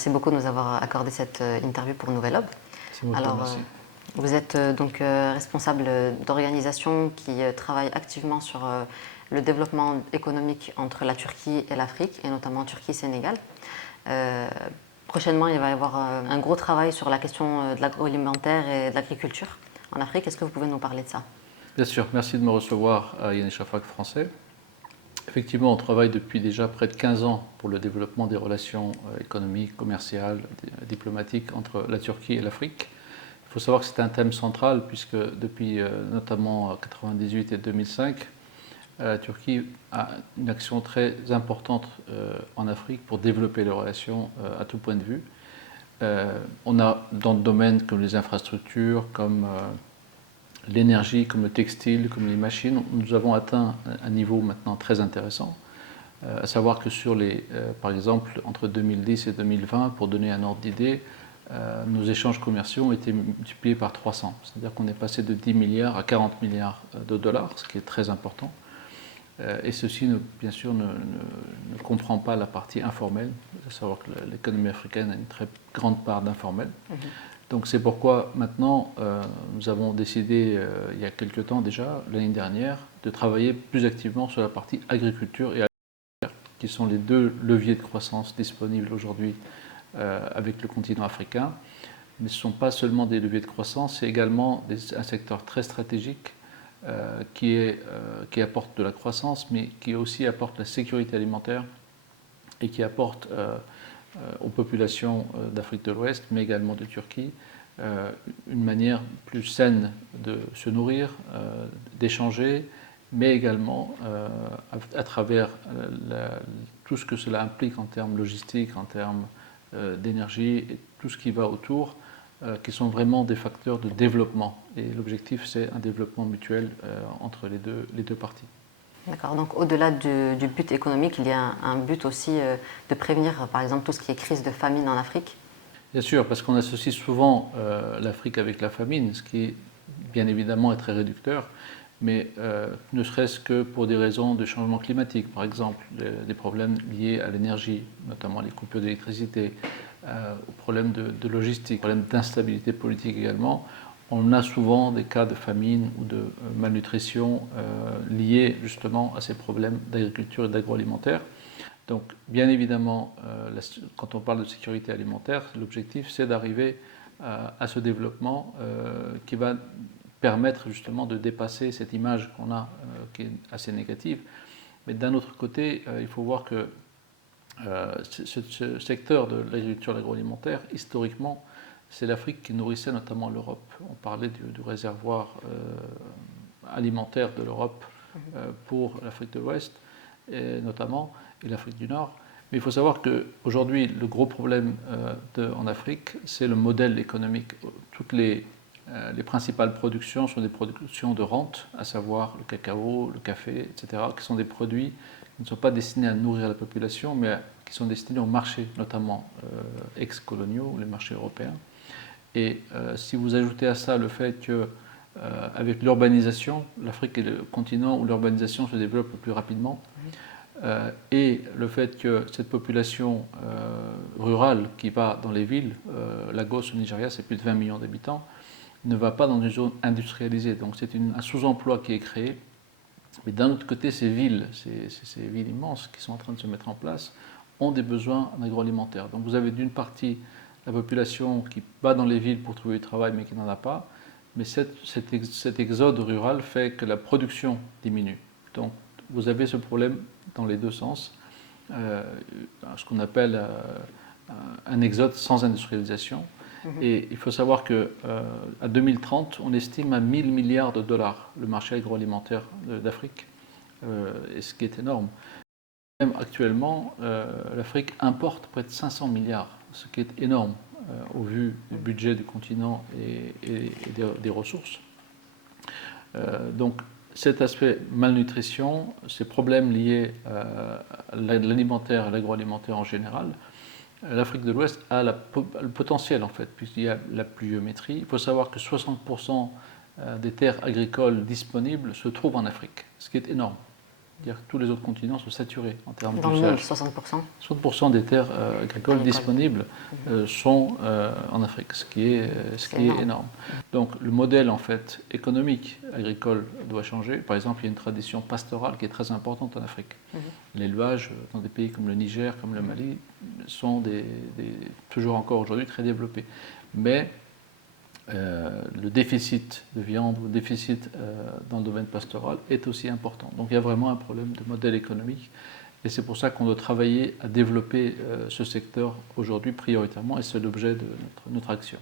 merci beaucoup de nous avoir accordé cette interview pour Nouvel Ob. C'est moi qui vous remercie. Vous êtes responsable d'organisations qui travaillent activement sur le développement économique entre la Turquie et l'Afrique, et notamment Turquie-Sénégal. Prochainement, il va y avoir un gros travail sur la question de l'agroalimentaire et de l'agriculture en Afrique. Est-ce que vous pouvez nous parler de ça? Bien sûr, merci de me recevoir à Yeni Shafak français. Effectivement, on travaille depuis déjà près de 15 ans pour le développement des relations économiques, commerciales, diplomatiques entre la Turquie et l'Afrique. Il faut savoir que c'est un thème central puisque depuis notamment 1998 et 2005, la Turquie a une action très importante en Afrique pour développer les relations à tout point de vue. On a dans le domaine comme les infrastructures, comme l'énergie, comme le textile, comme les machines, nous avons atteint un niveau maintenant très intéressant. À savoir que par exemple, entre 2010 et 2020, pour donner un ordre d'idée, nos échanges commerciaux ont été multipliés par 300. C'est-à-dire qu'on est passé de 10 milliards à 40 milliards de dollars, ce qui est très important. Et ceci, bien sûr, ne comprend pas la partie informelle. Il faut savoir que l'économie africaine a une très grande part d'informel. Donc c'est pourquoi maintenant, nous avons décidé, il y a quelque temps déjà, l'année dernière, de travailler plus activement sur la partie agriculture et agriculture, qui sont les deux leviers de croissance disponibles aujourd'hui avec le continent africain. Mais ce ne sont pas seulement des leviers de croissance, c'est également un secteur très stratégique qui apporte de la croissance, mais qui aussi apporte la sécurité alimentaire et qui apporte aux populations d'Afrique de l'Ouest, mais également de Turquie, une manière plus saine de se nourrir, d'échanger, mais également à travers tout ce que cela implique en termes logistiques, en termes d'énergie et tout ce qui va autour, qui sont vraiment des facteurs de développement. Et l'objectif, c'est un développement mutuel entre les deux parties. D'accord, donc au-delà du but économique, il y a un but aussi de prévenir, par exemple, tout ce qui est crise de famine en Afrique? Bien sûr, parce qu'on associe souvent l'Afrique avec la famine, ce qui, bien évidemment, est très réducteur, mais ne serait-ce que pour des raisons de changement climatique, par exemple, des problèmes liés à l'énergie, notamment les coupures d'électricité, aux problèmes de logistique, aux problèmes d'instabilité politique également. On a souvent des cas de famine ou de malnutrition liés justement à ces problèmes d'agriculture et d'agroalimentaire. Donc, bien évidemment, quand on parle de sécurité alimentaire, l'objectif, c'est d'arriver à ce développement qui va permettre justement de dépasser cette image qu'on a, qui est assez négative. Mais d'un autre côté, il faut voir que ce secteur de l'agriculture et de l'agroalimentaire, historiquement, c'est l'Afrique qui nourrissait notamment l'Europe. On parlait du réservoir alimentaire de l'Europe pour l'Afrique de l'Ouest, notamment, et l'Afrique du Nord. Mais il faut savoir qu'aujourd'hui, le gros problème en Afrique, c'est le modèle économique. Toutes les principales productions sont des productions de rente, à savoir le cacao, le café, etc., qui sont des produits qui ne sont pas destinés à nourrir la population, mais qui sont destinés aux marchés, notamment ex-coloniaux, les marchés européens. Et si vous ajoutez à ça le fait que, avec l'urbanisation, l'Afrique est le continent où l'urbanisation se développe le plus rapidement, et le fait que cette population rurale qui va dans les villes, Lagos au Nigeria, c'est plus de 20 millions d'habitants, ne va pas dans une zone industrialisée. Donc c'est un sous-emploi qui est créé. Mais d'un autre côté, ces villes immenses qui sont en train de se mettre en place, ont des besoins en agroalimentaire. Donc vous avez d'une partie la population qui va dans les villes pour trouver du travail mais qui n'en a pas. Mais cet exode rural fait que la production diminue. Donc vous avez ce problème dans les deux sens, ce qu'on appelle un exode sans industrialisation. Et il faut savoir qu'à 2030, on estime à 1000 milliards de dollars le marché agroalimentaire d'Afrique, et ce qui est énorme. Même actuellement, l'Afrique importe près de 500 milliards, ce qui est énorme au vu du budget du continent et des ressources. Donc cet aspect malnutrition, ces problèmes liés à l'alimentaire et l'agroalimentaire en général, l'Afrique de l'Ouest a le potentiel en fait, puisqu'il y a la pluviométrie. Il faut savoir que 60% des terres agricoles disponibles se trouvent en Afrique, ce qui est énorme. C'est-à-dire que tous les autres continents sont saturés en termes Dans le monde, d'usage. 60%. 60% des terres agricoles disponibles sont en Afrique, ce qui est énorme. Donc le modèle en fait économique agricole doit changer. Par exemple, il y a une tradition pastorale qui est très importante en Afrique. L'élevage dans des pays comme le Niger, comme le Mali, sont toujours encore aujourd'hui très développés. Mais le déficit de viande, le déficit dans le domaine pastoral est aussi important. Donc il y a vraiment un problème de modèle économique et c'est pour ça qu'on doit travailler à développer ce secteur aujourd'hui prioritairement et c'est l'objet de notre action.